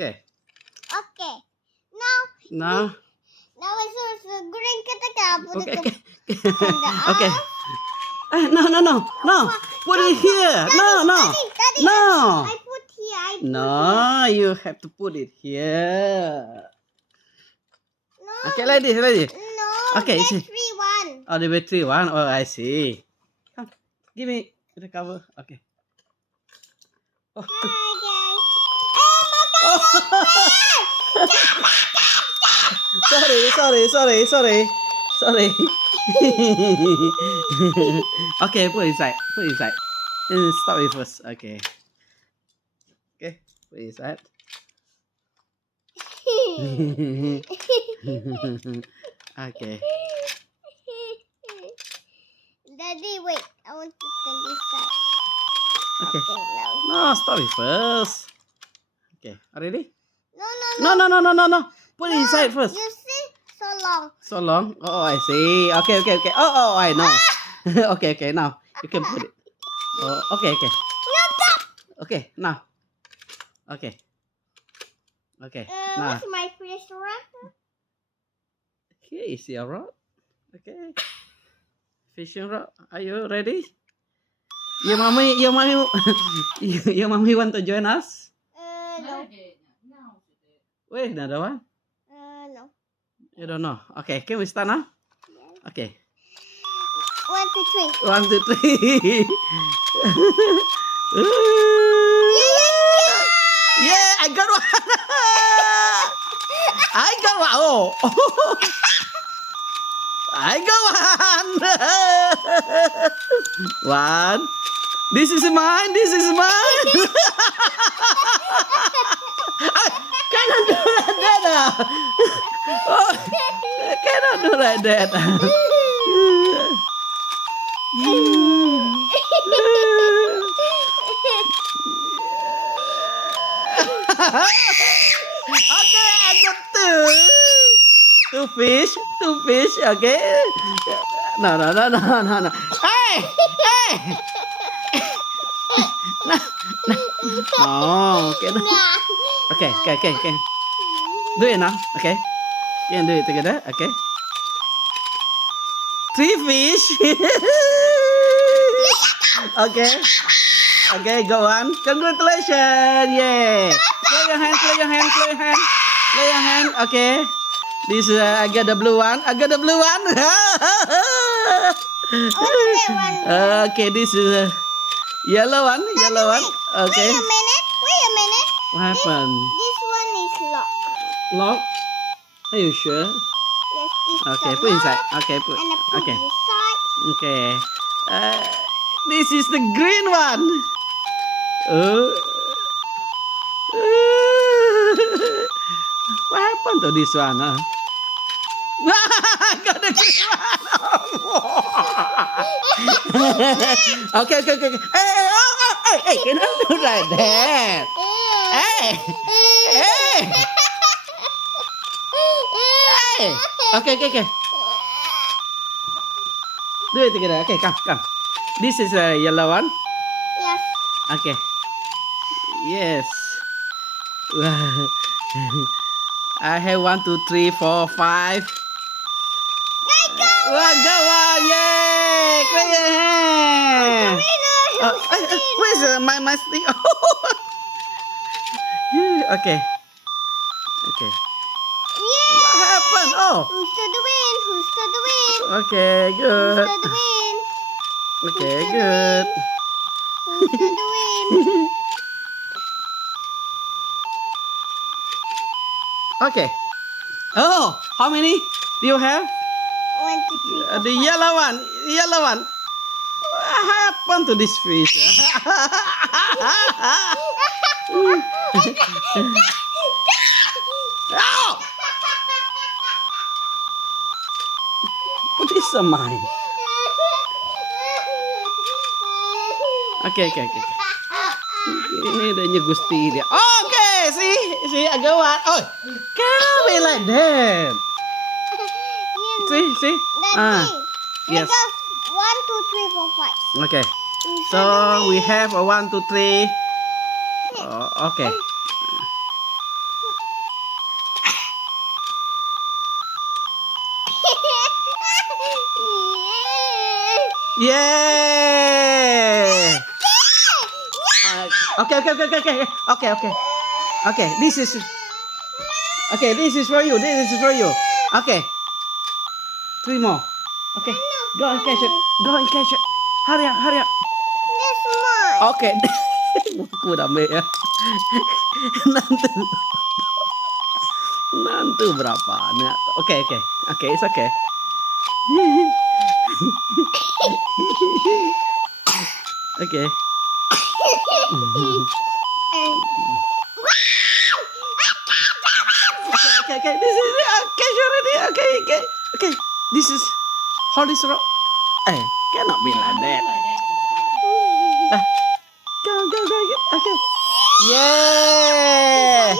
Okay. Okay. Now it's green kita put Okay. it Okay. No. Put it here. No. Daddy, No. I put here. No, you have to put it here. No. Okay, like this. No. Okay, see. Battery one. Oh, the battery one. Oh, I see. Come, give me the cover. Okay. Oh. Hi guys. Sorry. Okay, put inside. Stop it first. Okay, put inside. Okay. Daddy, wait. I want to turn this side. Okay. Now. No, stop it first. Okay, ready? No. No. Put it inside first. You see, so long. So long? Oh, I see. Okay. Oh, I know. Okay. Now you can put it. Oh, okay. Okay, now. Okay. Now. What's my fish rod? Here is your rod. Okay. Fishing rod. Are you ready? Your mommy want to join us? No. Wait, another one? No. You don't know. Okay, can we start now? Yes. Okay. 1, 2, 3. 1, 2, 3. Yeah, I got one. Oh. I got one. One. This is mine. I cannot do like that. Oh, I cannot do like that. Okay, I got two fish. Okay. No. Hey. No. Okay. Do it now. Okay. You can do it together. Okay. 3 fish. Okay, go on. Congratulations. Yeah. Play your hand. Okay. This I got the blue one. Okay, this is yellow one. Okay. Wait a minute. What happened? This one is locked. Lock? Are you sure? Yes, this Okay, is put inside. locked. Okay, put. And I put Okay. this side. Okay. This is the green one. What happened to this one? Huh? Got the green one. Okay. Hey, cannot do like that. Hey. Okay. Do it together. Okay, come. This is a yellow one. Yes. Okay. Yes. I have 1, 2, 3, 4, 5. Go on! Yay! Clap your hand. Where's my stick? Okay. Yay! What happened? Oh. Who's to the win? Okay, good. Who's to the win? Okay, good. Who's to the win? Okay. Oh, how many do you have? 1, 2, 3, 4, The 5. yellow one. What happened to this fish? Oh! What is mine? Okay. Ini adanya Gusti dia. Okay, see, I got one. Oh, cannot be like that. See. Daddy, Yes. we got 1, 2, 3, 4, 5. Okay. Who's to So the we win? have a 1, 2, 3. Oh, okay. Yay! Okay. This is for you. Okay. 3 more. Okay. Go and catch it. Hurry up. This one. Okay. Buku dah ambil ya. Nanti berapa? Okay. It's okay. Okay. Okay. This is catch already. Okay. This is hold this rope. Cannot be like that. Go. Okay. Yeah.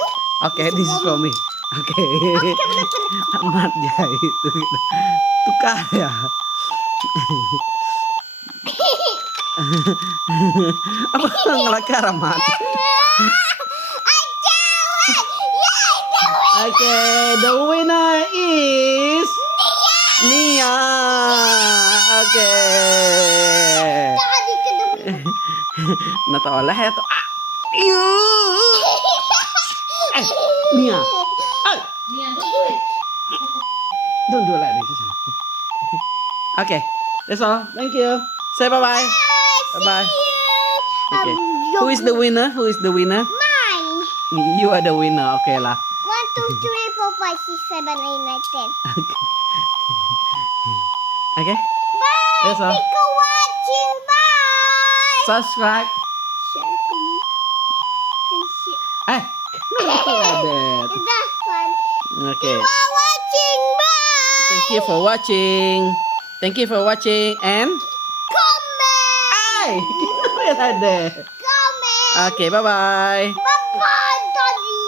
Okay, this is for me. Okay. Amat jahit tukar ya. Apa ngelakar amat? Okay, the winner is Nia. Okay. Nak tahu lah ya tu. Nia. Don't do like this. Okay, that's all. Thank you. Say bye. Bye. Okay. Who is the winner? Mine. You are the winner. Okay lah. 1, 2, 3, 4, 5, 6, 7, 8, 9, 10. Okay. Bye. That's all. Thank you for watching. Bye. Subscribe. Share, comment, and share. Kenapa ada? That's fun. Okay. You are watching. Bye. Thank you for watching and Comment. kenapa ada? Comment. Okay, bye. Bye-bye, Daddy.